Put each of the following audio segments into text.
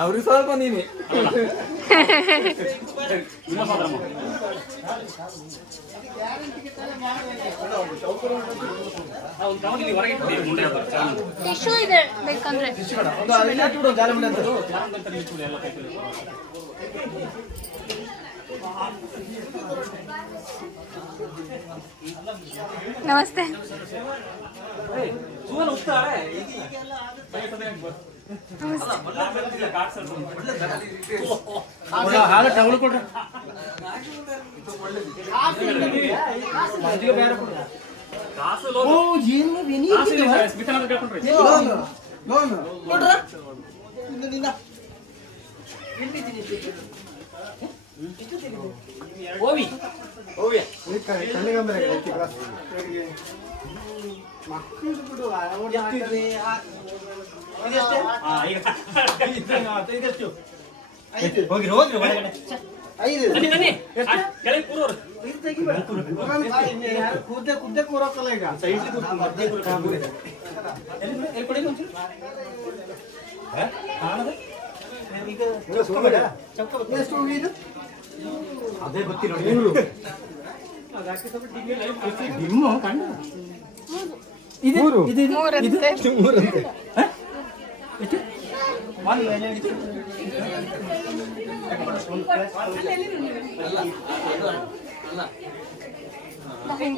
ಅವ್ರಿಗೆ ಸ್ವಲ್ಪ ನೀನೆ ಟಿಶ್ಯೂ ಇದೆ ಬೇಕಂದ್ರೆ. ನಮಸ್ತೆ. ಹಾಲು ಟವಲ್ ಕೊಡ್ರಿ. ಹೋಗ್ರಿ ಹೋಗ್ರಿ ಒಳಗಡೆ. ಕುದ್ದೆ ಕೂರಕ್ಕಲ್ಲ ಈಗ ಸೈಡ್ ಅದೇ ಗೊತ್ತಿಲ್ಲ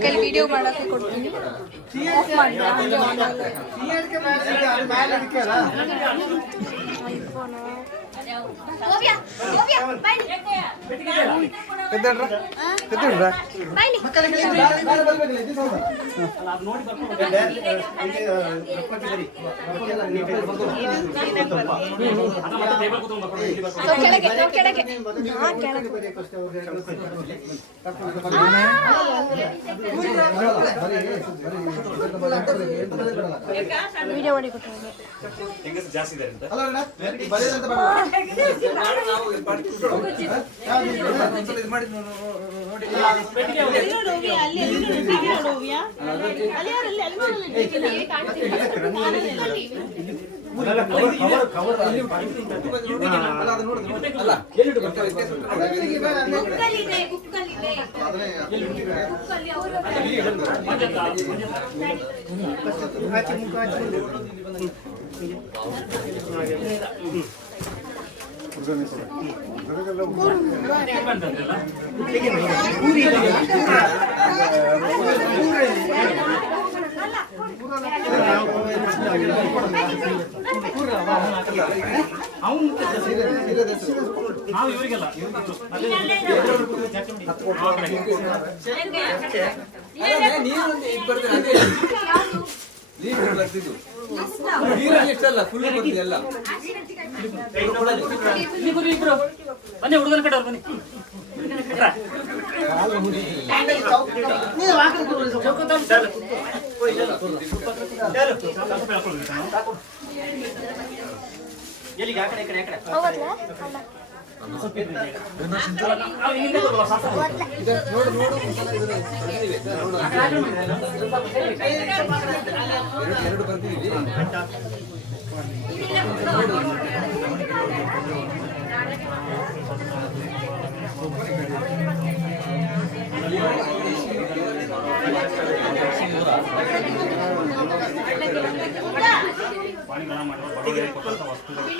ಕೈಲಿ ವಿಡಿಯೋ ಮಾಡಕ್ಕೆ ಕೊಡ್ತೀನಿ. ಆಫ್ ಮಾಡಿ ವಿಡಿಯೋ ಮಾಡಿ ಕೊಟ್ಟರೆ ಜಾಸ್ತಿ ಇದೆ ನಾವು ಇವರಿಗೆಲ್ಲ ಬನ್ನಿ ಹುಡುಗನ ಕಡೆ ಅವ್ರು ಬನ್ನಿ. ಎಲ್ಲಿಗೆ ಆ ಕಡೆ ಈ ಕಡೆ ಆ ಕಡೆ ಎರಡು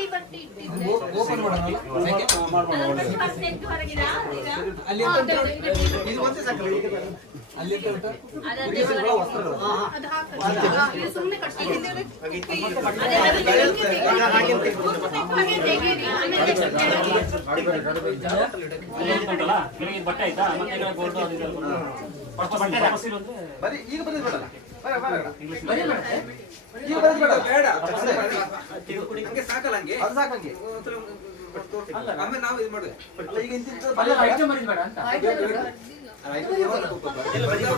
ಬರ್ತಿದ್ದೀವಿ. ಓಪನ್ ಮಾಡೋಣ ಅಲ್ಲಿ ಅಲ್ಲಿ ಬಟ್ಟೆ ಆಯ್ತಾ ಮತ್ತೆ ಈಗ ಬಂದಿದ್ಬೇಡಲ್ಲ ಸಾಕಲ್ಲ ಹಂಗೆ ಅದು ಸಾಕಂಗೆ ಆಮೇಲೆ ನಾವು ಇದು ಮಾಡುದು ಈಗ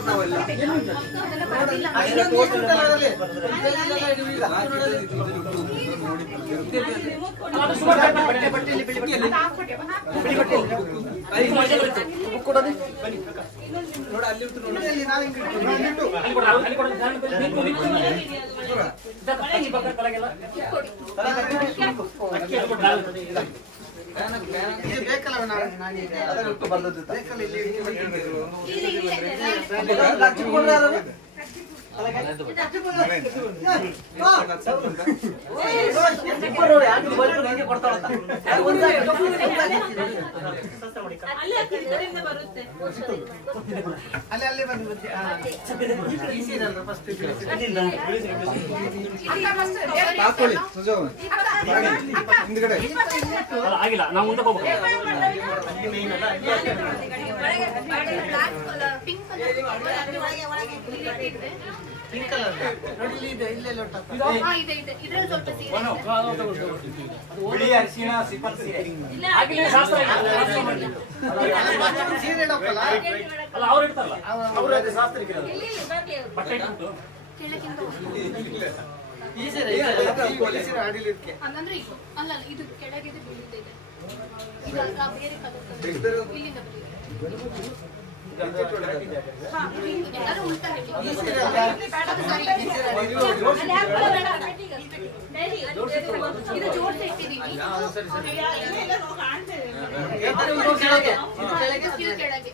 ನಾವೆಲ್ಲ ಅದು ಸುಮಾರು type ಮಾಡಿ ಬಟ್ಟೆಯಲ್ಲಿ ಬಿಳಿ ಬಟ್ಟೆಯಲ್ಲಿ ಕೊಡೋದು ಬನ್ನಿ ನೋಡ ಅಲ್ಲಿ ಉಂಟು ನೋಡಿ ಅಲ್ಲಿ ಕೊಡ ಕಚ್ಚಿ ಬಕ್ಕ ತಲೆಗೆಲ್ಲ ಅಕ್ಕಿ ಅದು ಕೊಡ ಇದು ಬೇಕಲ್ಲ ಅದರ ಉಂಟು ಬರ್ದದ್ದು ಬೇಕಲ್ಲ ಇಲ್ಲಿ ಹಿಂದ್ಗಡೆ ಆಗಿಲ್ಲ ನಾವು ಮುಂದೆ ಹೋಗ್ಬೇಕು ಬಿಳಿ ಅರಿಶಿಣ ಸಿಂಪಲ್ ಸೀರೆ ಆಗಿಲ್ಲ ಶಾಸ್ತ್ರ ಅಲ್ಲ ಅವ್ರು ಇಡ್ತಾರಲ್ಲ ಅವರು ಶಾಸ್ತ್ರ ಬಟ್ಟೆ ಇಟ್ಟು ಹಂಗಂದ್ರೆ ಇದು ಅಲ್ಲ ಇದು ಕೆಳಗಿದೆ ಬೀಳುತ್ತಿದೆ ಈಗ ಬೇರೆ ಕಲರ್ ಇಲ್ಲಿಂದ ಎಲ್ಲರೂ ಉಲ್ಟಾ ಹೇಳಿ ಇದು ಜೋಡ್ತಾ ಇಟ್ಟಿದ್ದೀವಿ ಕೆಳಗೆ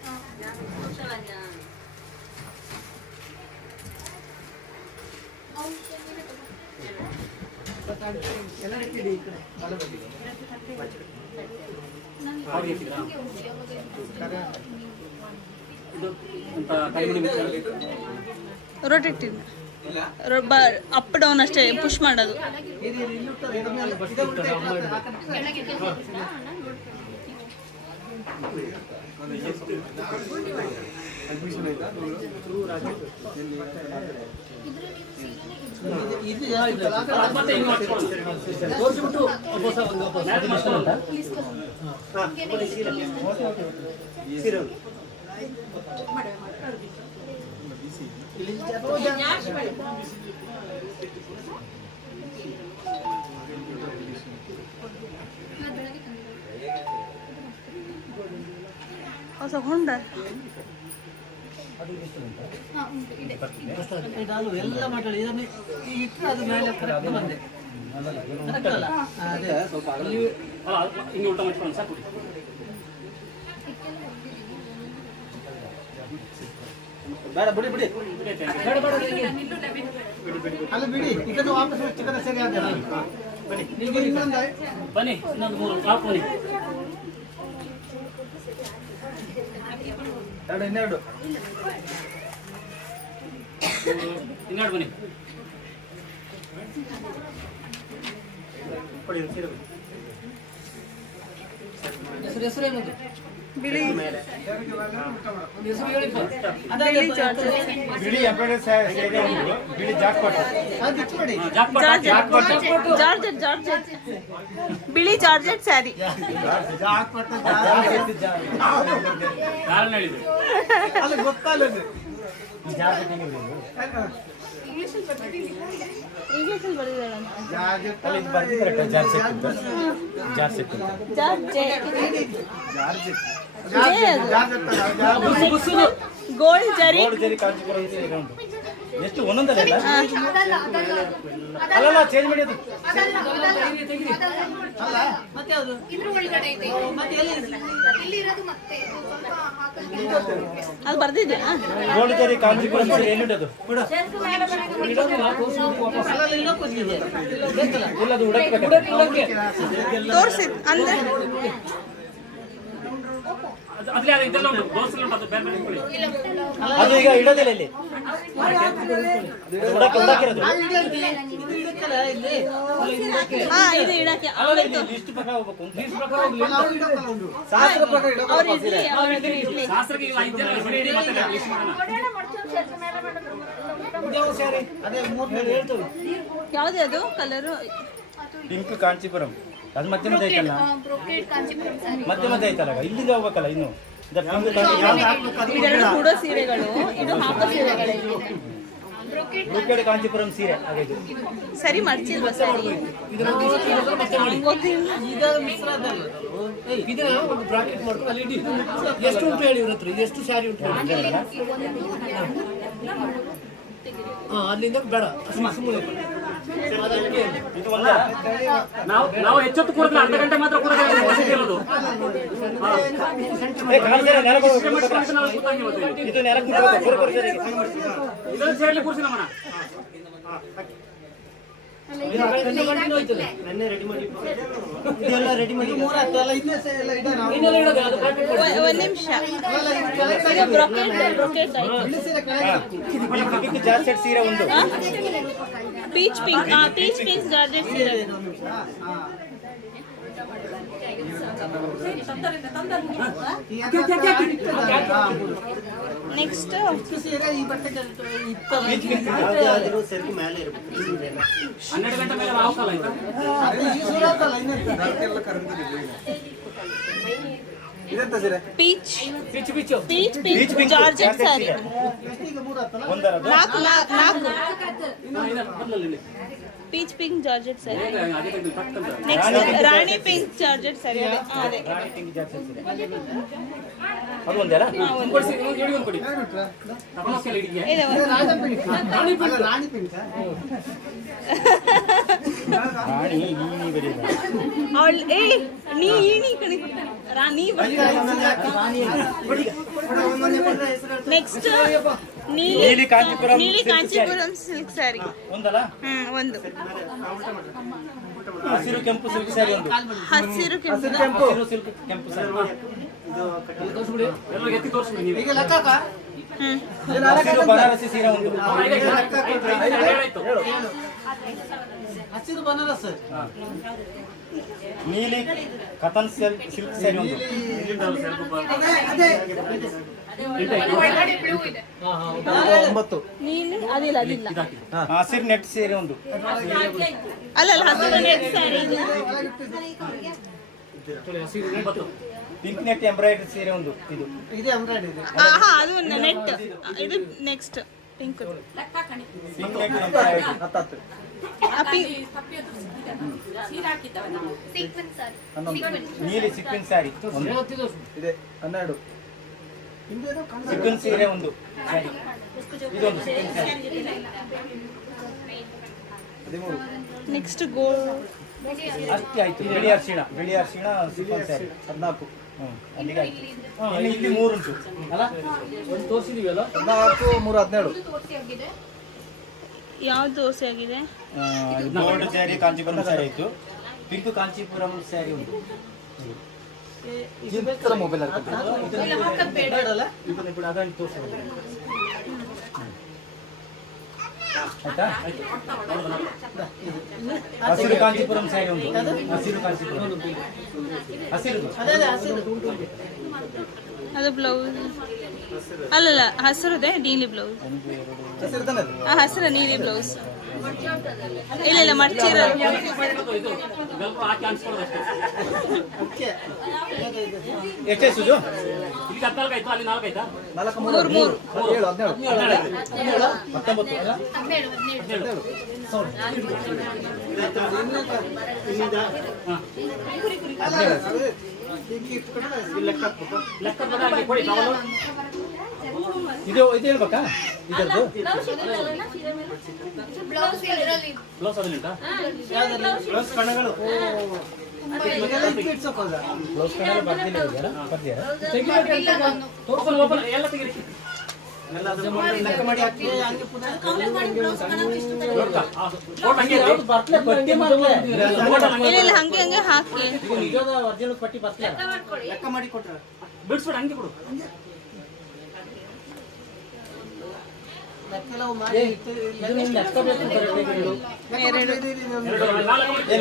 ರೊಟೇಟ್ ಅಪ್ ಡೌನ್ ಅಷ್ಟೇ ಪುಷ್ ಮಾಡೋದು ಮತ್ತೆ ಹಿಂಗೆ ತೋರಿಸ್ಬಿಟ್ಟು ಹೊಸ ಹೊಂಡ ಎಲ್ಲ ಮಾತಾಡಿ ಇದನ್ನು ಇಟ್ಟರೆ ಅದು ಮೇಲೆ ಕರೆಕ್ಟ್ ಬಂದೆ ಸ್ವಲ್ಪ ಹಿಂಗೆ ಊಟ ಮಾಡ್ಕೊಂಡು ಸಾಕು ಬೇಡ ಬಿಡಿ ಬಿಡಿ ಬೇಡ ಬೇಡ ಅಲ್ಲ ಬಿಡಿ ಇದನ್ನು ವಾಪಸ್ ಚಿಕನ್ ಸರಿ ಆದ ಬನ್ನಿ ನೀವು ಇನ್ನೊಂದು ಬನ್ನಿ ಇನ್ನೊಂದು 3 ಸಾಕು ಬನ್ನಿ ಇನ್ನೆರಡು ಇನ್ನೆರಡು ಬನ್ನಿ ಹೆಸರು ಏನದು ಬಿಳಿ ಹೆಸರು ಹೇಳಿಪ್ಪ ಬಿಳಿ ಜಾರ್ಜ್ ಬಿಳಿ ಎಂಬ್ರಾಯ್ಡರಿ ಸೀರೆ ಉಂಟು, ಬಿಳಿ ಜಾಕ್ಪಾಟ್. ಅದು ಇಟ್ಟು ಮಾಡಿ ಜಾರ್ಜೆಟ್ ಬಿಳಿ ಜಾರ್ಜೆಟ್ ಸ್ಯಾರಿ ಕಾರಣ ಹೇಳಿದ್ರು ಅಲ್ಲಿ ಗೊತ್ತಲ್ಲ ಇಂಗ್ಲಿಷಲ್ಲಿ ಬರೆದಿದ್ದಾಳೆ ಅಲ್ಲಿ ಇದು ಬರ್ದಿದ್ದಾರೆ jar set jar set gold ಜರಿ ಗೋಲ್ಡ್ ಜರಿ ಕಾಂಚಿಪುರಂ ಸೀರೆ ಉಂಟು. ಎಷ್ಟು ಒಂದೊಂದಲ್ಲ ಅಲ್ಲ ಚೇಂಜ್ ಮಾಡಿ ಅದು ಅಲ್ಲ ಮತ್ತೆ ಅದು ಇದ್ರ ಒಳಗಡೆ ಇದೆ ಮತ್ತೆ ಎಲ್ಲಿ ಇಲ್ಲಿ ಇರೋದು ಮತ್ತೆ ಅದು ಬರ್ದಿದ್ಯಾ ಗೋಲ್ಡ್ ಜರಿ ಕಾಂಚಿಪುರಂ ಸೀರೆ ಎಲ್ಲಿದೆ ಅದು ಅಲ್ಲ ಇನ್ನೊಂದು ಬೇಕಲ್ಲ ಇಲ್ಲ ಅದು ಉಡಕ್ಕೆ ತೋರಿಸಿ ಅಂದ್ರೆ ಅದ್ರಲ್ಲಿ ಅದು ಇದೆಲ್ಲ ಉಂಟು ದೋಸೆ ಉಂಟು ಅದು ಬೇರೆ ಬೇರೆ ಇಟ್ಕೊಳ್ಳಿ ಅದು ಈಗ ಇಡೋದಿಲ್ಲ ಇಲ್ಲಿ ಉಡಕ್ಕಿರೋದು ಇದು ಇದಕ್ಕಲ್ಲ ಇಲ್ಲಿ ಹಾ ಇದು ಇಡಕ್ಕೆ ಲಿಸ್ಟ್ ಪ್ರಕಾರ ಹೋಗ್ಬೇಕು ಲೀಸ್ಟ್ ಪ್ರಕಾರ ಹೋಗ್ಲಿ ಶಾಸ್ತ್ರ ಪ್ರಕಾರ ಇಡೋದು ಅವ್ರು ಇರ್ಲಿ ಅವ್ರು ಇರ್ಲಿ ಶಾಸ್ತ್ರಕ್ಕೆ ಈಗ 5 ಜನ ಬಿಡಿ ಮತ್ತೆ ಲೀಸ್ಟ್ ಮಾಡೋಣ ಅದೇ ಮೂರು ಹೇಳ್ತೇವೆ ಯಾವ್ದು ಅದು ಕಲರು ಪಿಂಕ್ ಕಾಂಚಿಪುರಂ ಅದು ಮತ್ತೆ ಮತ್ತೆ ಐತಲ್ಲ ಬ್ರೊಕೇಡ್ ಕಾಂಚಿಪುರಂ ಸಾರಿ ಮತ್ತೆ ಐತಲ್ಲ ಇಲ್ಲಿಂದ ಹೋಗ್ಬೇಕಲ್ಲ ಇನ್ನು ಪಿಂಕ್ ಇವೆರಡು ಕೂಡ ಸೀರೆಗಳು ಇದು ಹಾಕೋ ಸೀರೆಗಳು ಬ್ರೊಕೇಡ್ ಕಾಂಚೀಪುರಂ ಸೀರೆ ಹಾಗೆ ಸರಿ ಮಡ್ಚಿಲ್ವಾ ಸರಿ ಗೊತ್ತಿಲ್ಲ. ಈಗ ಮಿಶ್ರ ಅದಲ್ಲ ಇದನ್ನ ಒಂದು ಬ್ರಾಕೆಟ್ ಮಾಡ್ಕೊಂಡು ಅಲ್ಲಿ ಇಡಿ. ಎಷ್ಟು ಉಂಟು ಹೇಳಿ ಇವ್ರ ಹತ್ರ, ಎಷ್ಟು ಸ್ಯಾರಿ ಉಂಟು ಹೇಳಿ. ಅಲ್ಲಿಂದ ಬೇಡ ಸುಮ್ಮನೆ ನಾವು ಹೆಚ್ಚೊತ್ತು ಕೂರಿದ್ರೆ ಅರ್ಧ ಗಂಟೆ ಮಾತ್ರ ಕೂರೋದು. ಇದು ನೆಲಕ್ಕೆ ಇದನ್ನು ಸೇರ್ಲಿ ಕೂರಿಸಿ ನಮ್ಮಣ್ಣ. ನೆನ್ನೆ ರೆಡಿ ಮಾಡಿ ಇದೆಲ್ಲ ರೆಡಿ ಮಾಡಿ ಮೂರತ್ತೆಲ್ಲ ಇನ್ನೇ ಎಲ್ಲ ಇದೆ. ನಾವು ಒಂದ್ ನಿಮಿಷ ಬ್ರೊಕೆಟ್ ಜಾರ್ಜೆಟ್ ಸೀರೆ ಒಂದು ಪೀಚ್ ಪಿಂಕ್ ಜಾರ್ಜೆಟ್ ಸೀರೆ. ನೆಕ್ಸ್ಟ್ ಸೀರೆ ಈ ಬಟ್ಟೆ ಮೇಲೆ 12 ಗಂಟೆ ಮೇಲೆ ಅವಕಾಲ ಆಯ್ತಾ? ಇದೆಂತ ಸೀರೆ? ಪೀಚ್ ಪಿಚ್ಚು ಪಿಂಕ್ ಜಾರ್ಜೆಟ್ ಸ್ಯಾರಿ. ಒಂದರದು ನಾಲ್ಕು ಮೊದಲಲ್ಲಿ ಪೀಚ್ ಪಿಂಕ್ ಜಾರ್ಜೆಟ್ ಸ್ಯಾರಿ. ಅದೇ ಪಕ್ಕದ ನೆಕ್ಸ್ಟ್ ರಾಣಿ ಪಿಂಕ್ ಜಾರ್ಜೆಟ್ ಸ್ಯಾರಿ. ಅದೇ ರಾಣಿ ಪಿಂಕ್ ಜಾರ್ಜೆಟ್ ಸೀರೆ ಅದು ಒಂದಲ್ಲ ಕೊಡಿಸಿ ಒಂದು ಕೊಡಿ. ತಪಾಸೆಲ್ಲ ಹಿಡಿಗೆ ಇದೆ ಒಂದು. ರಾಣಿ ಪಿಂಕ್ ರಾಣಿ ನೀ ಬರೀ ನೀ ಕಣಿ ರಾಣಿ. ನೆಕ್ಸ್ಟ್ ನೀಲಿ ಕಾಂಚೀಪುರಂ ಸಿಲ್ಕ್ ಸ್ಯಾರಿ ಒಂದಲ್ಲ ಒಂದು. ಹಸಿರು ಕೆಂಪು ಸಿಲ್ಕ್ ಸ್ಯಾರಿ ಒಂದು ಹಸಿರು ಕೆಂಪು ಹಸಿರು ಸಿಲ್ಕ್ ಕೆಂಪು ಸ್ಯಾರಿ ಎಲ್ಲ ಎತ್ತಿ ತೋರಿಸ್ಬಿಡಿ ನೀವು. ಈಗ ಲೆಕ್ಕ ಹಸಿರು ಬನಾರಸಿ ಸೀರೆ ಒಂದು ಹಸಿರು ಬನಾರಸ್ ನೀಲಿ ಕತನ್ ಸಿಲ್ಕ್ ಸ್ಯಾರಿ ಒಂದು ನೀಲಿ ಅದಿಲ್ಲ ಅದಿಲ್ಲ. ಹಸಿರು ನೆಟ್ ಸೀರೆ ಒಂದು ಅಲ್ಲ ಹಸಿರು net sari. Pink net embroidery ಸೀರೆ ಒಂದು ಇದು ಇದೆ ಎಂಬ್ರಾಯ್ಡರಿ ಇದೆ. ಅದು ನೆಟ್. ಇದು next pink. Pink net embroidery ನೀಲಿ ಸಿಕ್ವಿನ್ ಸ್ಯಾರಿ ಒಂದು ಇದೆ 12. ಸಿಕ್ವಿನ್ ಸೀರೆ ಒಂದು ಸ್ಯಾರಿ ಇದೊಂದು ಸಿಕ್ವಿನ್ ಸ್ಯಾರಿ 13. Next gold. ಅಷ್ಟೇ ಆಯ್ತು. ಬಿಳಿ ಅರ್ಶಿಣ ಸಿಕ್ವಿನ್ ಸ್ಯಾರಿ 14. ಅಲ್ಲಿಗೆ ಆಯ್ತು. ಇನ್ನು ಇಲ್ಲಿ 3 ಉಂಟು ಅಲ್ಲ ಒಂದು ತೋರಿಸಿದೀವಲ್ಲ. 14, 3, 17. ಯಾವ್ದು ದೋಸೆ ಆಗಿದೆ? ಗೋಲ್ಡ್ ಸ್ಯಾರಿ ಕಾಂಚೀಪುರಂ ಸ್ಯಾರಿ ಆಯ್ತು. ಪಿಂಕ್ ಕಾಂಚೀಪುರಂ ಸ್ಯಾರಿ ಉಂಟು ಮೊಬೈಲ್ ಅದನ್ನು ತೋರಿಸೋದು ಆಯ್ತಾ. ಹಸಿರು ಕಾಂಚೀಪುರಂ ಸ್ಯಾರಿ ಉಂಟು ಹಸಿರು ಕಾಂಚೀಪುರಂ ಹಸಿರು ಅದು ಬ್ಲೌಸ್ ಅಲ್ಲಲ್ಲ ಹಸಿರುದೆ ನೀಲಿ ಬ್ಲೌಸ್. ಹಸಿರು ನೀಲಿ ಬ್ಲೌಸ್. ಇಲ್ಲ ಮಡ್ಚಿರೋದು. ಇದು ಸ್ವಲ್ಪ ಹಾಕಿ ಅನ್ಸ್ಕೊಳ್ಳೋದು ಅಷ್ಟೇ. ಎಷ್ಟೇ ಸುಜು ಇಲ್ಲಿ 14 ಆಯ್ತು, ಅಲ್ಲಿ 4 ಆಯ್ತಾ? 4, 3, 17, 19 ಅಲ್ಲ ಲೆಕ್ಕ ಅಲ್ಲಿ ಕೊಡಿ ಟವಲು. ಇದು ಹೇಳ್ಬೇಕಾ ಇದರದ್ದು ಬ್ಲೌಸ್ ಅದಲ್ಲಿ ಉಂಟಾ? ಬ್ಲೌಸ್ ಕಣಗಳು ಬರ್ದಿಲ್ಲ ತೋರಿಸಲು ಓಪನ್ ಎಲ್ಲ ತೆಗೀರಿ. ಲೆಕ್ಕ ಮಾಡಿ ಹಾಕಿ ಇಲ್ಲ ಹಂಗೆ ಹಾಕಿ. ಒರಿಜಿನಲ್ ಪಟ್ಟಿ ಬರ್ತಲ್ಲ ಲೆಕ್ಕ ಮಾಡಿ ಕೊಟ್ರೆ ಬಿಡಿಸ್ಬಿಡು, ಹಂಗೆ ಕೊಡು.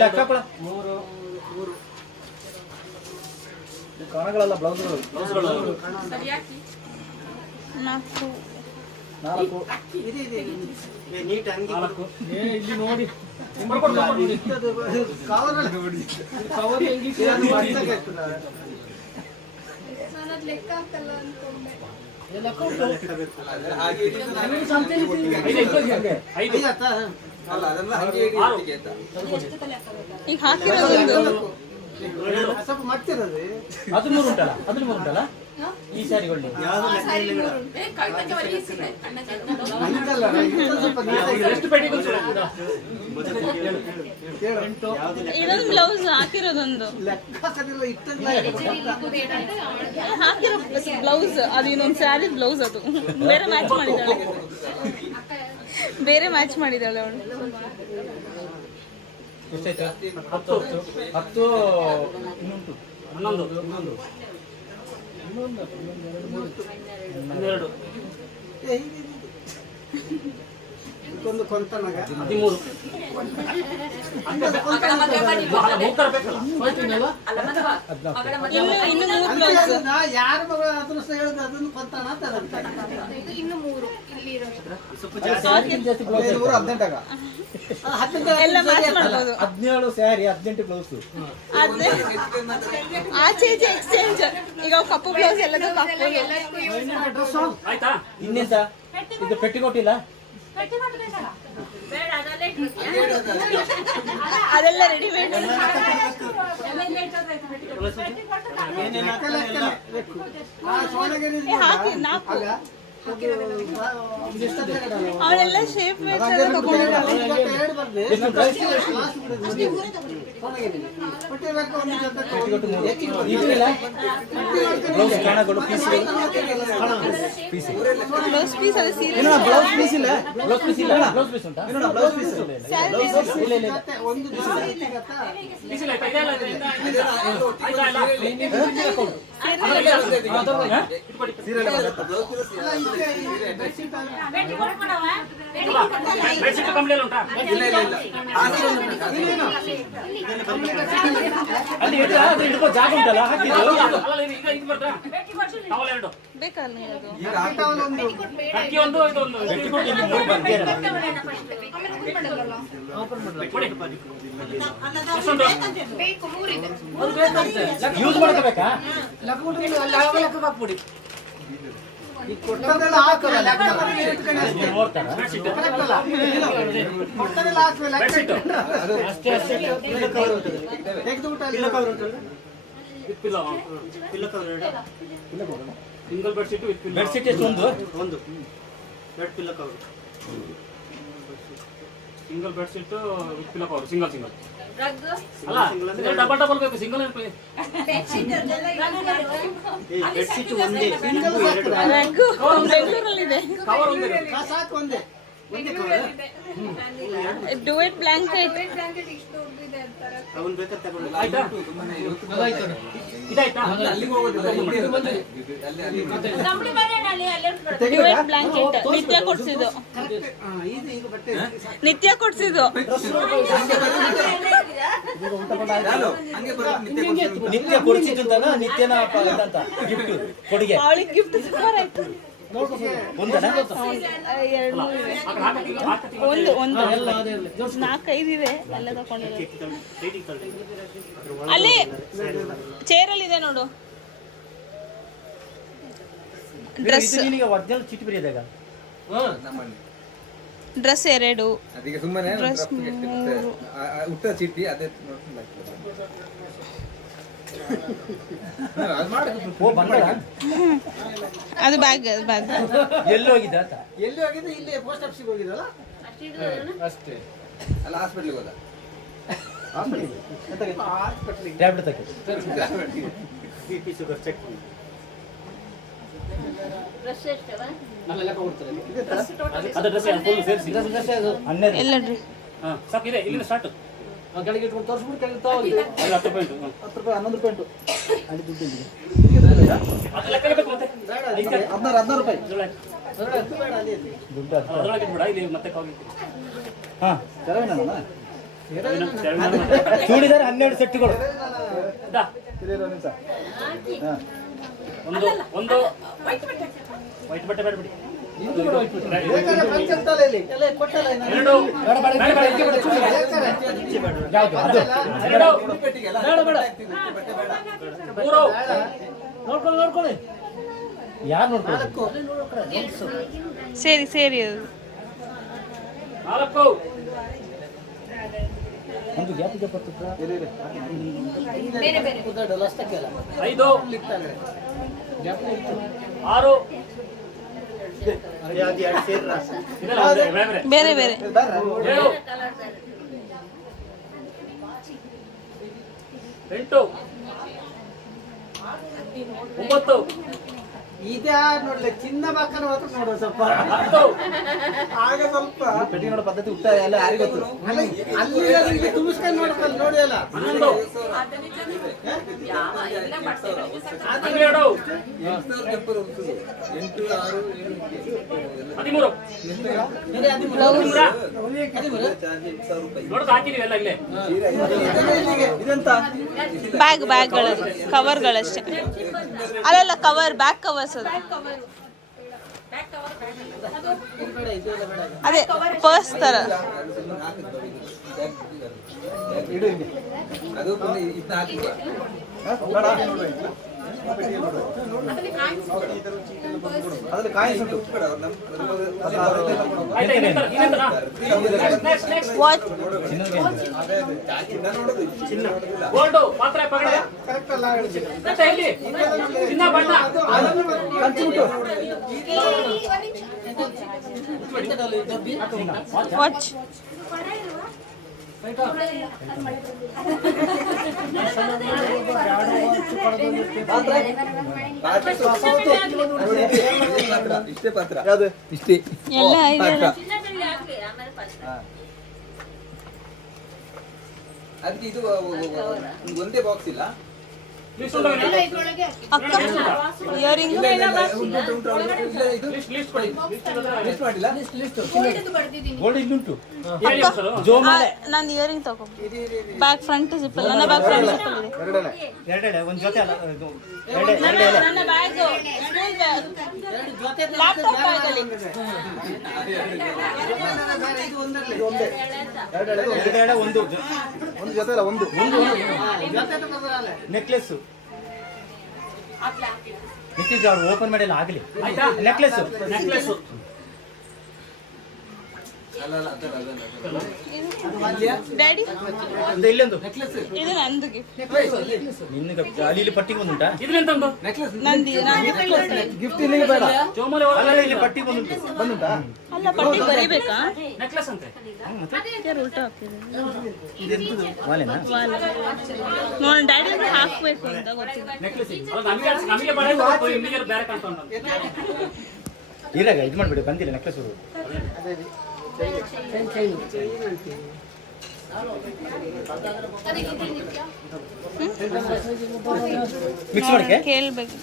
ಲೆಕ್ಕ ಕೊಡ ಕಣಗಳೆಲ್ಲ ಬ್ಲೌಸ್ಗಳು 4 ನೀಟ್ ಹಂಗೆ ಇಲ್ಲಿ ನೋಡಿ ಲೆಕ್ಕ ಹಾಕಲ್ಲ ಅನ್ಕೊಂಡೆ. ಹಾಗೆ ಐದು ಇಪ್ಪತ್ತು ಹಂಗೆ. ಐದು ಅಲ್ಲ ಅದೆಲ್ಲ ಹಾಗೆ ಇಡ್ಲಿಕ್ಕೆ ಅಂತ. ಈಗ ಹಾಕಿರೋದು ಸ್ವಲ್ಪ ಮಾಡ್ತಿರೋದು 13 ಉಂಟಲ್ಲ 13 ಉಂಟಲ್ಲ ಈ ಸ್ಯಾರಿಗಳು ನಂಗಲ್ಲ, ಸ್ವಲ್ಪ ನೀಟಾಗಿ ಎಷ್ಟು ಪೆಟ್ಟಿಗೆ ಇದೊಂದು ಬ್ಲೌಸ್ ಹಾಕಿರೋದೊಂದು ಲೆಕ್ಕ ಸರಿಲ್ಲ ಇಟ್ಟಲ್ಲ. ಹಾಕಿರೋ ಬ್ಲೌಸ್ ಅದು ಇನ್ನೊಂದು ಸ್ಯಾರಿ ಬ್ಲೌಸ್ ಅದು ಬೇರೆ ಮ್ಯಾಚ್ ಮಾಡಿದ್ದಾಳೆ ಅವಳು ಎಷ್ಟಾಯ್ತು 10 10 ಇನ್ನುಂಟು 11 12 ಏ, ಇದೊಂದು ಕೊಂತನಗ 13 ಮೂಕರ ಬೇಕಲ್ಲ ಇನ್ನು 3 ಬ್ಲೌಸ್ ಯಾರ ಮಗಳ ಅದೃಷ್ಟ ಹೇಳುದು ಅದನ್ನು ಕೊಂತಾನ ಅಂತ ಇದು ಇನ್ನು 3 ಇಲ್ಲಿ ಇರೋದು. ಎಲ್ಲ ಮ್ಯಾಚ್ ಮಾಡ್ಬೋದು 17 ಸ್ಯಾರಿ 18 ಬ್ಲೌಸ್. ಅದೇ ಆಚೆ ಈಚೆ ಎಕ್ಸ್ಚೇಂಜ್ ಈಗ ಕಪ್ಪು ಬ್ಲೌಸ್ ಎಲ್ಲದಕ್ಕೂ ಹಾಕ್ಬೋದು ಎಲ್ಲದಕ್ಕೂ ಯೂಸ್ ಮಾಡ್ಬೋದು. ಆಯ್ತಾ ಇನ್ನೆಂತ ಇದು ಪೆಟ್ಟಿ ಕೊಟ್ಟಿಲ್ಲ ಅದೆಲ್ಲ ರೆಡಿಮೇಡ್ ಹಾಕಿ 4 ಅವಳೆಲ್ಲ ಶೇಪ್ ಬ್ಲೌಸ್ ಕಾಣಗಳು ಪೀಸ್ ಬ್ಲೌಸ್ ಪೀಸ್ ಅದು ಸೀರೆ ಬ್ಲೌಸ್ ಪೀಸ್ ಇಲ್ಲ ಬ್ಲೌಸ್ ಪೀಸ್ ಇಲ್ಲ ಬ್ಲೌಸ್ ಪೀಸ್ ಉಂಟಾ ಬ್ಲೌಸ್ ಪೀಸ್ ಇಲ್ಲ ಒಂದು ಬಿಸಿಲು ಆಯ್ತಾ ಇದೆಲ್ಲ ಆಯ್ತಾ ಇಲ್ಲ ಬೆಡ್ಶೀಟ್ ಕಂಪ್ಲೇಂಟ್ ಉಂಟಾ ಅಲ್ಲಿ ಇಟ್ಕೋ ಜಾಗ ಉಂಟಲ್ಲ ಹಾಕಿದ್ದು ಅಲ್ಲ ಈಗ ಇದು ಬರ್ತಾ ಟವಲ್ 2 ಬೇಕಲ್ಲ ಅದು ಅಕ್ಕಿ ಒಂದು ಇದೊಂದು ಪೆಟ್ಟಿಕೋಟ್ ಇಲ್ಲಿ 3 ಬಂದಿದೆ ಬೇಕು 3 ಇದೆ. ಯೂಸ್ ಮಾಡ್ಕೋಬೇಕಾ ಕೊಟ್ಟದೆಲ್ಲ ಹಾಕಲ್ಲ ಲೆಕ್ಕ ನೋಡ್ತಾರ ಕೊಟ್ಟದೆಲ್ಲ ಹಾಕ್ಬೇಕು ಬೆಡ್ಶೀಟ್ ತೆಗೆದುಬಿಟ್ಟು single bedsheet with pillow bedsheet ಎಷ್ಟು ಒಂದು single bedsheet with pillow cover single ಅಲ್ಲ ಡಬಲ್ ಬೇಕು ಸಿಂಗಲ್ ರಗ್ಗು ಬೆಂಗಳೂರಲ್ಲಿದೆ ಕವರ್ ಒಂದೇ ಸಾಕು ಒಂದೇ ಡುವೆಟ್ ಬ್ಲಾಂಕೆಟ್ ಆಯ್ತಾ ಇದಾಯ್ತಾ ಅಲ್ಲಿಗೆ ಹೋಗೋದಿಲ್ಲ ಡುವೆಟ್ ಬ್ಲಾಂಕೆಟ್ ನಿತ್ಯ ಕೊಡ್ಸಿದ್ದು ಈಗ ಬಟ್ಟೆ ನಿತ್ಯ ಕೊಡ್ಸಿದ್ದು ಹಂಗೆ ಬರೋದು ನಿತ್ಯ ಕೊಡ್ಸಿದ್ದಂತಾನ ನಿತ್ಯನ ಇದಂತ ಗಿಫ್ಟ್ ಕೊಡುಗೆ ಅವಳಿಗೆ ಗಿಫ್ಟ್ ಸೂಪರ್ ಆಯ್ತು ಒಂದನ ಒಂದು 4-5 ಇದೆ ಎಲ್ಲ ತಗೊಂಡಿರೋದು ಅಲ್ಲಿ ಚೇರಲ್ಲಿ ಇದೆ ನೋಡು ಡ್ರೆಸ್ ನಿನಗೆ ಒರಿಜಿನಲ್ ಚೀಟಿ ಬರೆಯೋದಾಗ ಡ್ರೆಸ್ 2 ಅದಕ್ಕೆ ಸುಮ್ಮನೆ ಡ್ರೆಸ್ ಹುಟ್ಟ ಚೀಟಿ ಅದೇ ಅದು ಮಾಡಬೇಕು ಓ ಬಂದಳ ಅದು ಬ್ಯಾಗ್ ಎಲ್ಲಿ ಹೋಗಿದ್ದ ಆತ ಎಲ್ಲಿ ಹೋಗಿದ್ದು ಇಲ್ಲಿ ಪೋಸ್ಟ್ ಆಫೀಸಿಗೆ ಹೋಗಿದ್ದಲ್ಲ ಅಷ್ಟೇ ಅಲ್ಲ ಹಾಸ್ಪಿಟ್ಲಿಗೆ ಹೋದ ಹಾಸ್ಪಿಟ್ಲಿಗೆ ಟ್ಯಾಬ್ಲೆಟ್ ತಕ್ಕೆ ಅದ ಡ್ರೆಸ್ ಫುಲ್ ಸೇರಿಸಿ ಹನ್ನೆರಡು ಎಲ್ಲ ಹಾಂ ಸಾಕು ಇದೆ ಇಲ್ಲಿಂದ ಸ್ಟಾರ್ಟ್ ಕೆಳಗೆ ಇಟ್ಕೊಂಡು ತೋರಿಸ್ಬಿಟ್ಟು ಕೆಳಗೆ ತಗೋಗಿ ಅಲ್ಲಿ 10 ರೂಪಾಯಿ ಉಂಟು 10 ರೂಪಾಯಿ 11 ರೂಪಾಯಿ ಉಂಟು ಅಲ್ಲಿ ದುಡ್ಡು ಇದೆ ಅದು ಲೆಕ್ಕ ಬೇಕು ಮತ್ತೆ 16 ರೂಪಾಯಿ ಅದ್ರೊಳಗೆ ಬೇಡ ಅಲ್ಲಿ ಅಲ್ಲಿ ದುಡ್ಡು ಅದು ಅದ್ರೊಳಗೆ ಬಿಡ ಇಲ್ಲಿ ಮತ್ತೆ ಕಾಗಿ ಹಾಂ ತೆರವೇನಣ್ಣ ಚೂಡಿದಾರ 12 ಸೆಟ್ಗಳು ನಿಮಿಷ ಒಂದು ವೈಟ್ ಬಟ್ಟೆ ಬೇಡ ಬಿಡಿ ಬೇಕಾದ್ರೆ ಪಂಚಂತಲ್ಲ ಇಲ್ಲಿ ಎಲ್ಲ ಕೊಟ್ಟಲ್ಲ ಇನ್ನು. ಎರಡು ಯಾವುದು ಅದು ಎರಡು ಬೇಡ ಬೇಡ ಮೂರು ನೋಡ್ಕೊಳ್ಳಿ ಯಾರು ನೋಡ್ಕೊಳ್ಳಿ ಸೇರಿ ಸೇರಿ ಅದು 4 ಒಂದು ಗ್ಯಾಪಿಗೆ ಬರ್ತದ 5 6 ಬೇರೆ ಬೇರೆ 7 8 9 ಇದ್ಯಾ ನೋಡ್ಲಿ ಚಿನ್ನ ಬಾಕನ ಮಾತ್ರ ನೋಡುವ ಸ್ವಲ್ಪ 10 ಆಗ ಸ್ವಲ್ಪ ಪೆಟ್ಟಿ ನೋಡೋ ಪದ್ಧತಿ ಉತ್ತರ ಎಲ್ಲ ಯಾರಿಗೂ ಗೊತ್ತು. ಅಲ್ಲ ಅಲ್ಲಿ ತುಂಬಿಸ್ಕೊಂಡು ನೋಡ್ಕೊಂಡು ನೋಡಿ ಅಲ್ಲ 11 12 ನೋಡೋದು ಹಾಕಿದೀವಿ ಎಲ್ಲ ಇಲ್ಲೇ. ಬ್ಯಾಗ್ಗಳು ಕವರ್ಗಳಷ್ಟೇ. ಅಲ್ಲಲ್ಲ ಕವರ್ ಬ್ಯಾಕ್ ಕವರ್ಸ್ ಅದು ಅದೇ ಪರ್ಸ್ ತರ. ಅದು ಇದನ್ನ ಹಾಕಿ ಅದ್ರಲ್ಲಿ ಕಾಯಿನ್ಸ್ ಉಂಟು. ಆಯ್ತಾ, ಇನ್ನೆಂತನಾ? Next, next. ವಾಚ್ ಗೋಲ್ಡು ಪಾತ್ರೆ ಪಗಡೆ ಕರೆಕ್ಟ್ ಅಲ್ಲ ಮತ್ತೆ ಎಲ್ಲಿ ಚಿನ್ನ ಬಣ್ಣ ವಾಚ್ ಇಷ್ಟೇ ಪಾತ್ರ ಯಾವ್ದು? ಇಷ್ಟೇ ಎಲ್ಲ ಇದೆ. ಅದಕ್ಕೆ ಇದು ಒಂದೇ ಬಾಕ್ಸ್ ಇಲ್ಲ ಅಕ್ಕ ಇಯರಿಂಗ್ ಲಿಸ್ಟ್ ಕೊಡಿ ಲಿಸ್ಟ್ ಮಾಡಿಲ್ಲ ಗೋಲ್ಡ್ ಇಲ್ಲುಂಟು. ಹೇಳಿ ಸರ್. ನಾನು ಇಯರಿಂಗ್ ತಗೋ. ಬ್ಯಾಕ್ ಫ್ರಂಟ್ ಜಿಪ್ಪಲ್ ನನ್ನ ಬ್ಯಾಕ್ ಫ್ರಂಟ್ ಜಿಪ್ಪಲ್ ಇದೆ. ಎರಡೆಡೆ ಒಂದು ಜೊತೆ ಅಲ್ಲ ಇದು ನನ್ನ ಬ್ಯಾಗ್ ಲ್ಯಾಪ್ಟಾಪ್ ಬ್ಯಾಗಲ್ಲಿ ಎರಡೆಡೆ ಒಂದು ಜೊತೆ ಅಲ್ಲ ಒಂದು ನೆಕ್ಲೆಸ್ ನಿಂತಿದ್ರು ಅವ್ರು ಓಪನ್ ಮಾಡಿ ಎಲ್ಲ ಆಗಲಿ. ಆಯ್ತಾ? ನೆಕ್ಲೆಸ್ ನೆಕ್ಲೆಸ್ ಡ್ಯಾಡಿ ಒಂದು ಇಲ್ಲೊಂದು ಇದು ನಂದು ಗಿಫ್ಟ್. ನಿನ್ನ ಅಲ್ಲಿ ಪಟ್ಟಿಗೆ ಬಂದುಂಟಾ? ಇದ್ರೆಂತಂದು ನಂದು ಗಿಫ್ಟ್ ಇಲ್ಲಿಗೆ ಬೇಡ. ಜೋಮಲೆ ಅಲ್ಲ ಇಲ್ಲಿ ಪಟ್ಟಿಗೆ ಬಂದುಂಟಾ? ಅಲ್ಲ ಪಟ್ಟಿ ಬರೀಬೇಕಾ? ನೆಕ್ಲೆಸ್ ಅಂತೆ. ಯಾರು ಉಲ್ಟಾ ಹಾಕ್ತಿದ್ರು ಇದೆಂತದು? ವಾಲೆನಾ? ನೋಡಿ ಡ್ಯಾಡಿ ಹಾಕ್ಬೇಕು ಅಂತ ಗೊತ್ತಿಲ್ಲ. ನೆಕ್ಲೆಸ್ ಅಲ್ಲ ನಮಗೆ ಬಡ ನಿಮಗೆ ಬೇರೆ ಕಾಣ್ತಾ ಉಂಟು. ಇರಾಗ ಇದು ಮಾಡ್ಬಿಡಿ ಬಂದಿಲ್ಲ ನೆಕ್ಲೆಸ್ ಮಿಕ್ಸ್ ಮಾಡಕ್ಕೆ ಕೇಳ್ಬೇಕು.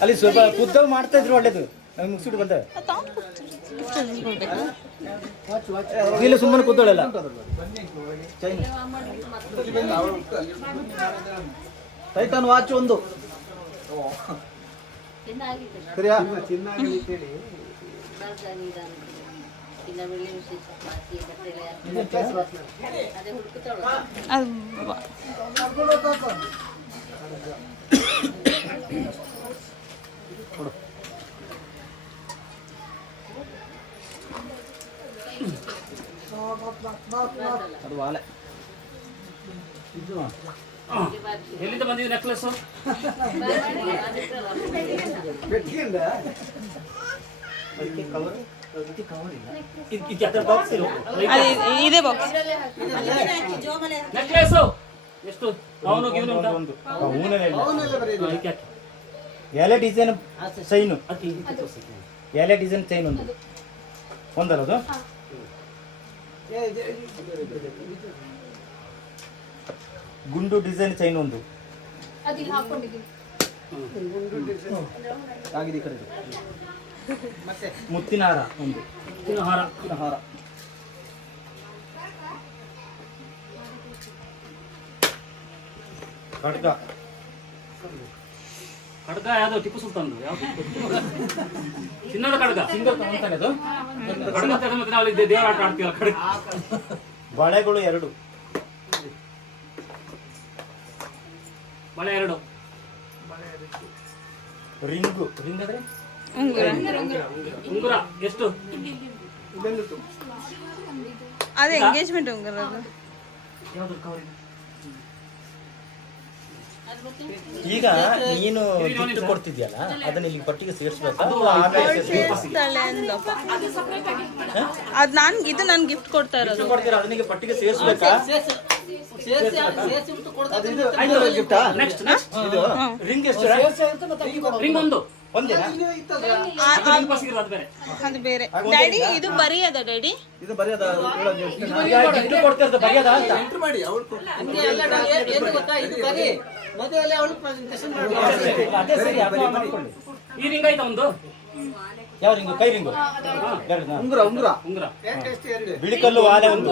ಅಲ್ಲಿ ಸ್ವಲ್ಪ ಉದ್ದವ್ ಮಾಡ್ತಾ ಇದ್ರು ಒಳ್ಳೇದು. ನಮ್ಗೆ ಮುಗಿಸ್ಬಿಟ್ಟು ಬಂದ ಇಲ್ಲ ಸುಮ್ಮನೆ ಕೂದೋಳಲ್ಲ. ಟೈಟಾನ್ ವಾಚ್ ಒಂದು ಸರಿಯಾ? ಅದು ವಾಲೆ. ಎಲ್ಲಿಂದ ಬಂದಿದೆ ನೆಕ್ಲೆಸ್? ಇದೇ ಬಾಕ್ಸ್. ನೆಕ್ಲೆಸ್ ಎಷ್ಟು ಅವನು ಗಿವನು ಉಂಟಾ? ಒಂದು ಹೂನೆಲೆ ಇಲ್ಲ. ಅದಕ್ಕೆ ಹಾಕಿ. ಎಲೆ ಡಿಸೈನ್ ಚೈನು ಎಲೆ ಡಿಸೈನ್ ಚೈನ್ ಒಂದು ಒಂದಲ್ಲ ಅದು ಗುಂಡು ಡಿಸೈನ್ ಚೈನ್ ಒಂದು ಅದಿಲ್ಲಿ ಹಾಕೊಂಡಿದ್ದೀನಿ. ಆಗಿದೆ ಈ ಕಡೆ ಮತ್ತೆ ಮುತ್ತಿನ ಹಾರ ಒಂದು ಹಾರ ಹಾರ ಖಡ್ಗ ಖಡ್ಗ ಯಾವ್ದು ಟಿಪ್ಪು ಸುಲ್ತಾನ್ ಯಾವ್ದು ಚಿನ್ನದ ಖಡ್ಗ ಸಿಂಗಲ್ ಅಂತಾನೆ ಅದು ಖಡ್ಗ ಅಂತ ಮತ್ತೆ ನಾವು ಇಲ್ಲಿ ದೇವರ ಆಟ ಆಡ್ತೀವಲ್ಲ ಖಡ್ಗ. ಬಳೆಗಳು ಎರಡು ಬಳೆ ಎರಡು ರಿಂಗ್ ಅಂದ್ರೆ ಉಂಗುರ ಉಂಗುರ ಎಷ್ಟು? ಅದೇ ಎಂಗೇಜ್ಮೆಂಟ್ ಉಂಗುರ ಅದು. ಈಗ ನೀನು ಗಿಫ್ಟ್ ಕೊಡ್ತಿದ್ಯಲ್ಲ ಅದನ್ನ ಇಲ್ಲಿ ಪಟ್ಟಿಗೆ ಸೇರಿಸ್ಬೇಕಾ ಸೇರಿಸ್ತಾಳೆ ಅಂದ್ಲಪ್ಪ. ಅದ್ ಇದು ನನ್ ಗಿಫ್ಟ್ ಕೊಡ್ತಾ ಇರೋದು. ಕೊಡ್ತೀರಾ ಅದನ್ನ ಪಟ್ಟಿಗೆ ಸೇರಿಸ್ಬೇಕಾ? ನೆಕ್ಸ್ಟ್ ರಿಂಗ್ ಎಷ್ಟು? ರಿಂಗ್ ಒಂದು ಒಂದೇನಾ? ಅದು ಬೇರೆ. ಡ್ಯಾಡಿ ಇದು ಬರಿಯದ ಡ್ಯಾಡಿ? ಇದು ಬರೆಯದ ಗಿಫ್ಟ್ ಕೊಡ್ತಿರೋದು ಬರೆಯದ ಅಂತ ಎಂಟ್ರ್ ಮಾಡಿ ಅವಳು ಮದುವೆಯಲ್ಲಿ ಅವಳು ಪ್ರೆಸೆಂಟೇಷನ್ ಅದೇ ಸರಿ ಅರ್ಥ ಮಾಡ್ಕೊಳ್ಳಿ. ಈ ರಿಂಗ್ ಆಯ್ತಾ ಒಂದು? ಯಾವ ರಿಂಗು? ಕೈ ರಿಂಗು ಉಂಗುರ ಉಂಗುರ ಉಂಗುರ ಬಿಳಿ ಕಲ್ಲು ವಾಲೆ ಒಂದು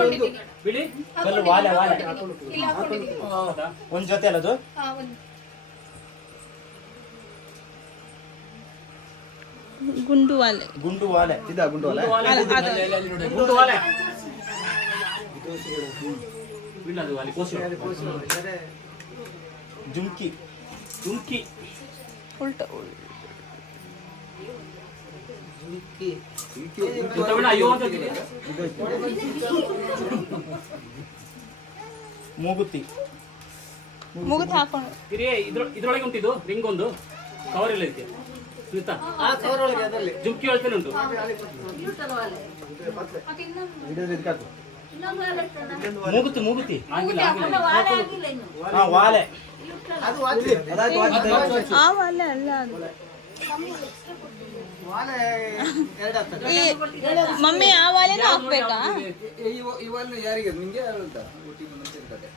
ಬಿಳಿ ಕಲ್ಲು ವಾಲೆ ವಾಲೆ ಇಲ್ಲಿ ಹಾಕೊಂಡಿದ್ದೀನಿ. ಒಂದ್ ಜೊತೆ ಅಲ್ಲದು ಒಂದು ಗುಂಡು ವಾಲೆ. ಗುಂಡು ವಾಲೆ ಇದ ಗುಂಡು ಅಲ್ಲ ಗುಂಡು ವಾಲೆ ಇಲ್ಲ ಅದು ಅಲ್ಲಿ ಕೋಸು ಜುಮ್ಕಿ ಜುಮ್ಕಿ ಉಲ್ಟ ತಮಿಳ ಅಯ್ಯೋ ಅಂತ ಹೇಳ್ತಿದ್ದೆ. ಮೂಗುತಿ ಮುಗಿದು ಹಾಕೊಂಡು ಹಿರಿಯ ಇದ್ರೊಳಗೆ ಉಂಟಿದ್ದು ರಿಂಗ್ ಒಂದು ಕವರ್ ಎಲ್ಲ ಐತೆ ಸ್ಮಿತಾ ಜುಮ್ಕಿ ಹೇಳ್ತೇನೆ ಉಂಟು. ಮೂಗುತಿ ಮೂಗುತಿ ಆಗಿಲ್ಲ ಆಗಿಲ್ಲ ಹಾ ವಾಲೆ ಆ ವಾಲೆ ಅಲ್ಲ ಅದು. ಈ ಮಮ್ಮಿ ಆ ವಾಲೆನೂ ಹಾಕ್ಬೇಕಾ? ಇವನ್ನು ಯಾರಿಗೆ ನಿಂಗೆ ಹೇಳ್ತಾ ಒಟ್ಟಿಗೆ ಮುಂಚೆ ಇರ್ತದೆ.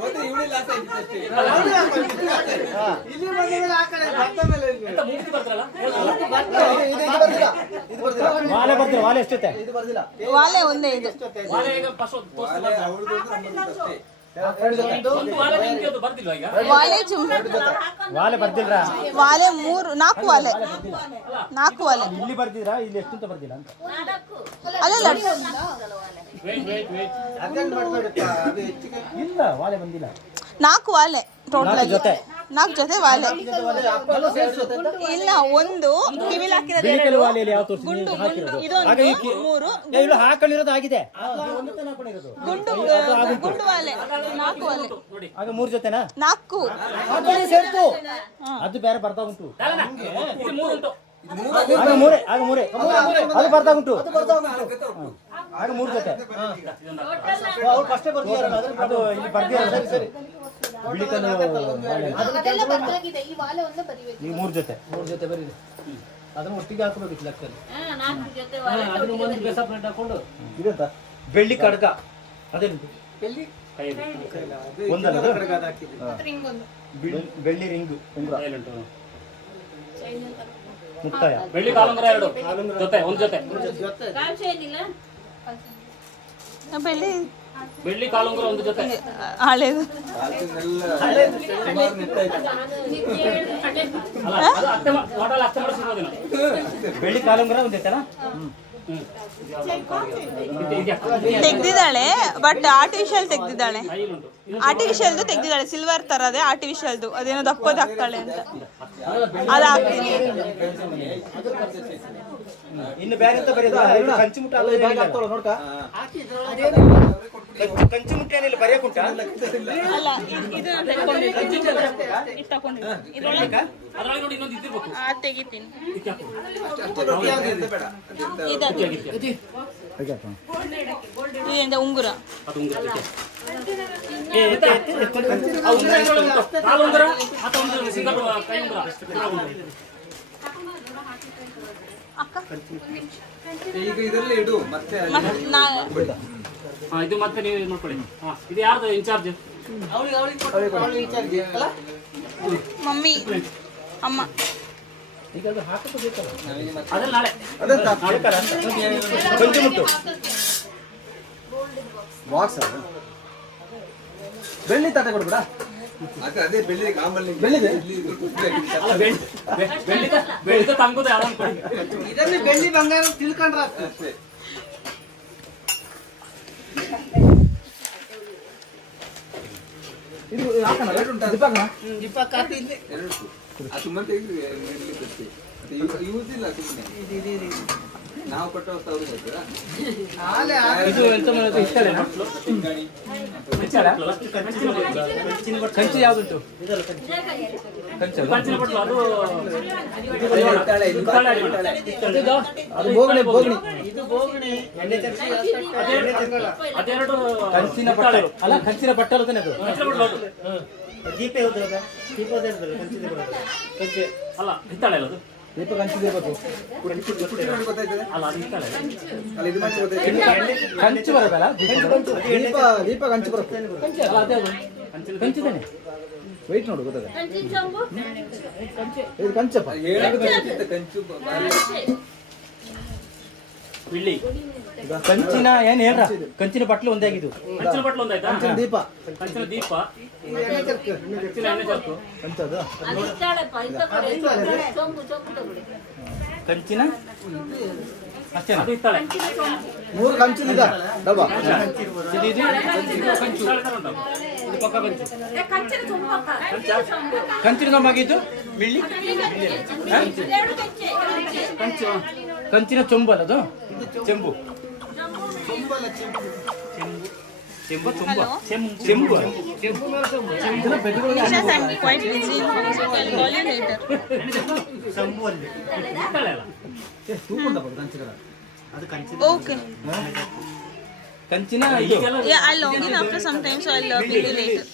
ಓದಿ ಇವಳಿ ಲಾಸ್ ಆಯ್ತು ಅಷ್ಟೇ. ಇಲ್ಲಿ ಬಂದ ಮೇಲೆ ಆ ಕಡೆ ಬರ್ತಾ ಮೇಲೆ ಎಂತ ಮೂರ್ತಿ ಬರ್ತಾರಲ್ಲ ವಾಲೆ ಬರ್ತೀರ ವಾಲೆ ಎಷ್ಟೈತೆ? ಇದು ಬರ್ದಿಲ್ಲ. ವಾಲೆ ಒಂದೇ ಇದು. ವಾಲೆ ಈಗ ಫಸ್ಟ್ ವಾಲೆ ಅವಳದು ನಮ್ಮದು ಅಷ್ಟೇ. ಒಂದು ವಾಲೆ ನಿಂಗೆ ಅದು ಬರ್ತಿಲ್ವಾ ಈಗ? ವಾಲೆ ವಾಲೆ ಬರ್ದಿಲ್ರ? ವಾಲೆ 4 ವಾಲೆ 4 ವಾಲೆ. ಇಲ್ಲಿ ಬರ್ದಿದ್ರಾ? ಇಲ್ಲಿ ಎಷ್ಟು ಅಂತ ಬರ್ದಿಲ್ಲ ಅಂತ ಅಲ್ಲಲ್ಲ ವೇಟ್ ವೇಟ್ ವೇಟ್ ಅಟೆಂಡ್ ಮಾಡಬೇಡಪ್ಪ, ಅದು ಹೆಚ್ಚಿಗೆ ಇಲ್ಲ ವಾಲೆ ಬಂದಿಲ್ಲ. 4 ವಾಲೆ ಟೋಟಲ್. 4 ಜೊತೆ 4 ಜೊತೆ ವಾಲೆ. ಅಪ್ಪಲ್ಲ ಸೇರಿಸುತ್ತೆ. ಇಲ್ಲ ಒಂದು ಕಿವಿಲ್ ಹಾಕಿರೋದು ಬಿಳಿ ಕಲ್ಲು ಎರಡು. ವಾಲೆಯಲ್ಲಿ ಯಾವ ತೋರಿಸಿ ಗುಂಡು ಹಾಕಿರೋದು? ಆಗ ಇದೊಂದು ಈ 3 ಇಲ್ಲ ಹಾಕೊಂಡಿರೋದು ಆಗಿದೆ. ಒಂದು ತನ ಹಾಕೊಂಡಿರೋದು ಗುಂಡು ಗುಂಡು ವಾಲೆ 4 ವಾಲೆ. ನೋಡಿ ಆಗ 3 ಜೊತೆನಾ? 4 ಸೇರ್ತು ಅದು ಬೇರೆ ಬರ್ತಾ ಉಂಟು. ಇದು ಮೂರು ಉಂಟು. ಆಗ ಮೂರೇ ಅದು ಬರ್ತಾ ಉಂಟು. ಆಗ 3 ಜೊತೆ ಅವ್ರು ಫಸ್ಟೇ ಬರ್ದಿದ್ದಾರಲ್ಲ, ಅದನ್ನ ಅದು ಇಲ್ಲಿ ಬರ್ದಿರೋದು. ಸರಿ ಸರಿ ಬಿಳಿ ಕಲ್ಲು ವಾಲೆ ಅದೆಲ್ಲ ಬರ್ದಾಗಿದೆ. ಈ ವಾಲೆ ಒಂದು ಬರಿಬೇಕು. ಈ 3 ಜೊತೆ 3 ಜೊತೆ ಬರೀರಿ. ಅದನ್ನ ಒಟ್ಟಿಗೆ ಹಾಕಬೇಕಿತ್ತು ಲೆಕ್ಕದಲ್ಲಿ. ಅದನ್ನ ಒಂದು ಸಪ್ರೇಟ್ ಹಾಕೊಂಡು ಇದೆಂತ ಬೆಳ್ಳಿ ಕಡ್ಗ ಅದೇನು ಎಲ್ಲಿ ಕೈಯಲ್ಲಿ ಒಂದಲ್ಲ ಅದು? ರಿಂಗ್ ಒಂದು ಬೆಳ್ಳಿ ರಿಂಗು ಕೈಯಲ್ಲುಂಟು. ಮುಕ್ತಾಯ ಬೆಳ್ಳಿ ಕಾಲುಂಗುರ 2 ಜೊತೆ ಒಂದು ಜೊತೆ ಬೆಳ್ಳಿ ಬೆಳ್ಳಿ ಕಾಲುಂಗುರ ಒಂದು ಜೊತೆ ಹಳೇದು. ಸುಮಾರು ನಿಂತಾಯ್ತು. ಅಲ್ಲ ಅದು ಅತ್ತೆ ಟೋಟಲ್ ಅತ್ತೆ ಮಾಡಿಸಿರೋದೇನು? ಬೆಳ್ಳಿ ಕಾಲುಂಗರ ಒಂದೈತಲ್ಲ? ತೆಗ್ದಿದ್ದಾಳೆ ಬಟ್ ಆರ್ಟಿಫಿಷಿಯಲ್ ತೆಗ್ದಿದ್ದಾಳೆ. ಕೈಯಲ್ಲುಂಟು. ಆರ್ಟಿಫಿಷಿಯಲ್ದು ತೆಗ್ದಿದ್ದಾಳೆ. ಸಿಲ್ವರ್ ತರದೇ ಆರ್ಟಿಫಿಷಿಯಲ್ದು ಅದೇನೋ ದಪ್ಪದ ಹಾಕ್ತಾಳೆ ಅಂತ ಅದು ಹಾಕ್ತೀನಿ. ಇನ್ನು ಬೇರೆ ಅಂತ ಬರೆಯೋದು ಕಂಚು ಮುಟ್ಟ ಅಲ್ಲ ನೋಡ್ಕ ಕಂಚು ಮುಟ್ಟೆಯಲ್ಲಿ ಬರೆಯಕುಂಟ ಅಲ್ಲ ಇದು ನಾನು ತಗೊಂಡಿದ್ದೀನಿ. ಇದ್ರೊಳಗೆ ಅದ್ರೊಳಗೆ ನೋಡಿ ಇನ್ನೊಂದು ಇದ್ದಿರ್ಬೇಕು. ತೆಗಿತೀನಿ. ಇದಕ್ಕೆ ಹಾಕು. ಅಷ್ಟೇ ರೊಟ್ಟಿ ಆಗಿದೆ ಬೇಡ. ಅದೆಂತ ಇದರಿಂದ ಉಂಗುರ. ಅದು ಉಂಗುರ ಅದಕ್ಕೆ. ಆ ಉಂಗುರ ಇದ್ರೊಳಗೆ ಉಂಟು. ಕಾಲುಂಗುರ ಅಥವಾ ಒಂದು ಸಿಂಗಲ್ ಕೈ ಉಂಗುರ. ಅಕ್ಕ ಈಗ ಇದರಲ್ಲೇ ಇಡು ಮತ್ತೆ ಇದು ಮತ್ತೆ ನೀವು ಇದು ಮಾಡ್ಕೊಳ್ಳಿ. ಇದು ಯಾರ್ದು ಇನ್ಚಾರ್ಜ್? ಮಮ್ಮಿ ಅಮ್ಮ. ಈಗ ಅದು ಹಾಕಕ್ಕೆ ಬೇಕಲ್ಲ. ಅದೆಲ್ಲ ನಾಳೆ ಕಂಚು ಮುಟ್ಟು ಬಾಕ್ಸ್ ಬೆಳ್ಳಿ ತಟ್ಟೆ ಕೊಡ್ಬೇಡ. ಅದೇ ಬೆಳ್ಳಿ ಕಾಮಲ್ಲಿ ಬೆಳ್ಳಿದೆ? ಅಲ್ಲ ಬೆಳ್ಳಿದ ತಂಗುದು ಯಾವ್ದು ಅನ್ಕೊಳ್ಳಿ. ಇದನ್ನ ಬೆಳ್ಳಿ ಬಂಗಾರ ತಿಳ್ಕೊಂಡ್ರ ಅಷ್ಟೇ ಎರಡು ಉಂಟಾ? ದೀಪಕ್ ಹಾಕಿ ಇಲ್ಲಿ. ಎರಡು ಉಂಟು. ಅದು ಸುಮ್ಮನೆ ತೆಗೆದು ಇಡ್ಲಿಕ್ಕೆ ಅಷ್ಟೇ. ಮತ್ತೆ ಯೂಸ್ ಇಲ್ಲ ಸುಮ್ಮನೆ. ನಾವು ಕೊಟ್ಟ ವಸ್ತು ಅವ್ರಿಗೆ ಗೊತ್ತಲ್ಲ? ಇದು ಎಂತ ಮಾಡೋದು ಇಷ್ಟಲೇ ಮಕ್ಕಳು ಕಂಚಿ ಯಾವ್ದುಂಟು ಕಂಚಲ್ಲ ಕಂಚಿನ ಬಟ್ಲು ಅದು ಹಿತ್ತಾಳೆ, ಇದು ಹಿತ್ತಾಳೆ ಅಡಿ ಹಿತ್ತಾಳೆ. ಅದು ಬೋಗಣಿ ಬೋಗಣಿ ಇದು ಬೋಗಣಿ ಎಣ್ಣೆ ಚಮಚ ಅದೆರಡು ಕಂಚಿನ ಬಟ್ಟಲು ಅಲ್ಲ ಕಂಚಿನ ಬಟ್ಟಲು ತಾನೆ ಅದು ಕಂಚಿನ ಬಟ್ಲು ಅದು ದೀಪ ಯಾವ್ದು ಅದ? ದೀಪ ಅದೇನಲ್ಲ, ಕಂಚಿನ ಬರೋದು. ಕಂಚಿ ಅಲ್ಲ ಹಿತ್ತಾಳೆ ಅಲ್ಲ ಅದು ದೀಪ ಕಂಚಿ ದೀಪಕ್ಕೆ ಪುಟ್ಟಿ ಮಾಡಿ ಗೊತ್ತಾಯ್ತದೆ? ಅಲ್ಲ ಅದು ಹಿತ್ತಾಳೆ ಅಲ್ಲ ಇದು ಮಾಡಿ ಗೊತ್ತಾಯ್ತದೆ? ಕಂಚು ಬರೋದಲ್ಲ ದೀಪ ದೀಪ ಕಂಚು ಬರುತ್ತೆ. ಅಲ್ಲ ಅದೇ ಅದು ಕಂಚಿದಾನೆ ವೆಯ್ಟ್ ನೋಡು ಗೊತ್ತಾಗ ಇದು ಕಂಚಪ್ಪ ಎರಡು ಕಂಚಿತ್ತು, ಕಂಚು ಬಾರಿ. ಬಿಳಿ ಕಂಚಿನ ಏನ್ ಹೇಳ್ರ ಕಂಚಿನ ಬಟ್ಲು ಒಂದೇ ಆಗಿದ್ದು ಕಂಚಿನ ಬಟ್ಲು ಒಂದಾಯ್ತಾ ಕಂಚಿನ ದೀಪ ಕಂಚಿನ ದೀಪ ಇದು ಎಣ್ಣೆ ಚರ್ಕು. ಕಂಚಿನ ಎಣ್ಣೆ ಚರ್ಕು ಕಂಚದು ಕಂಚಿನ ಅಷ್ಟೇನಾ ಅದು ಹಿತ್ತಾಳೆ ಮೂರು ಕಂಚಿದ ಡಬ್ಬ. ಇದು ಇದು ಕಂಚು ಹಿತ್ತಾಳೆ ತರ ಉಂಟು. ಇದು ಪಕ್ಕ ಕಂಚು ಕಂಚಿನ ನಮ್ಮಾಗಿದ್ದು ಬೆಳ್ಳಿ ಕಂಚು ಕಂಚಿನ ಚೊಂಬಲ್ಲ ಅದು ಚೆಂಬು ತುಂಬಲ್ಲ ಚೆಂಪು. ಚೆಂಬು ಚೊಂಬ ಚೆಂಬು ಇದನ್ನ ಬೆಟ್ಟಗಳಿಗೆ Nisha's I'm quite busy, so I'll call you later. ಸಂಬು ಅಲ್ಲಿ. ಹಿತ್ತಾಳೆ ಅಲ್ಲ ತೂಕೊಂಡ ಕಂಚಿನ ಅದು ಕಂಚಿನ. Okay. ಕಂಚಿನ ಇದು ಈಗೆಲ್ಲ Yeah, I'll log in after some time, so I'll ping you later.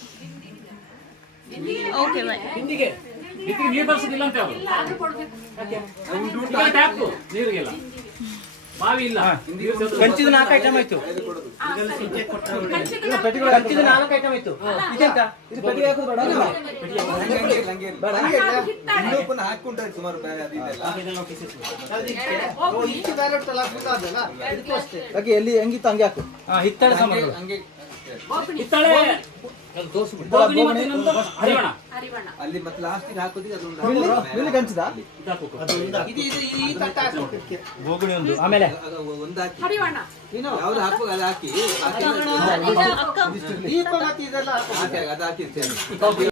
Okay, bye. ಹಿಂದಿಗೆ ಇದಕ್ಕೆ ನೀರು ಬರ್ಸೋದಿಲ್ಲ ಅಂತ ಅವರು ಈಗ ಟ್ಯಾಪ್ ನೀರಿಗೆಲ್ಲ ಬಾವಿ ಇಲ್ಲ ನೀರು ಸೇರೋದು. ಕಂಚಿದ 4 ಐಟಮ್ ಆಯ್ತು ಕಂಚಿದ 4 ಐಟಮ್ ಆಯ್ತು ಇದೆಂತ ಇದು ಪೆಟ್ಟಿಗೆ ಹಾಕೋದು ಬೇಡ ಅಲ್ಲ? ಇನ್ನೂ ಪುನಃ ಹಾಕೊಂಡ್ರೆ ಸುಮಾರು ಬೇರೆ ಅದು ಇದೆಲ್ಲ. ಓ, ಇಷ್ಟು ಬೇರೆ ಉಂಟಲ್ಲ, ಅದು ಅದಲ್ಲ. ಇದಕ್ಕೂ ಅಷ್ಟೇ. ಹಾಗೆ ಎಲ್ಲಿ ಹೆಂಗಿತ್ತು ಹಂಗೆ ಹಾಕು ಹಿತ್ತಾಳೆ ಸಾಮಾನು ಹಂಗೆ ಹಿತ್ತಾಳೆ ಬೋಗಣಿ ಮತ್ತೆ ಇನ್ನೊಂದು ಹರಿವಣ ಅಲ್ಲಿ ಮತ್ತೆ ಲಾಸ್ಟಿಗೆ ಹಾಕೋದಿಗೆ ಅದೊಂದು ಇಲ್ಲಿ ಕಂಚಿದ ಇದು ಹಾಕ್ಬೇಕು. ಇದು ಈ ತಟ್ಟ ಹಾಕೋದಕ್ಕೆ. ಬೋಗುಣಿ ಒಂದು ಆಮೇಲೆ ಒಂದು ಹಾಕಿ ಯಾವ್ದು ಹಾಕುವಾಗ ಅದು ಹಾಕಿ ಅಕ್ಕ ದೀಪ ಮತ್ತೆ ಇದೆಲ್ಲ ಹಾಕೋ. ಹಾಕಿ ಅದು ಹಾಕಿ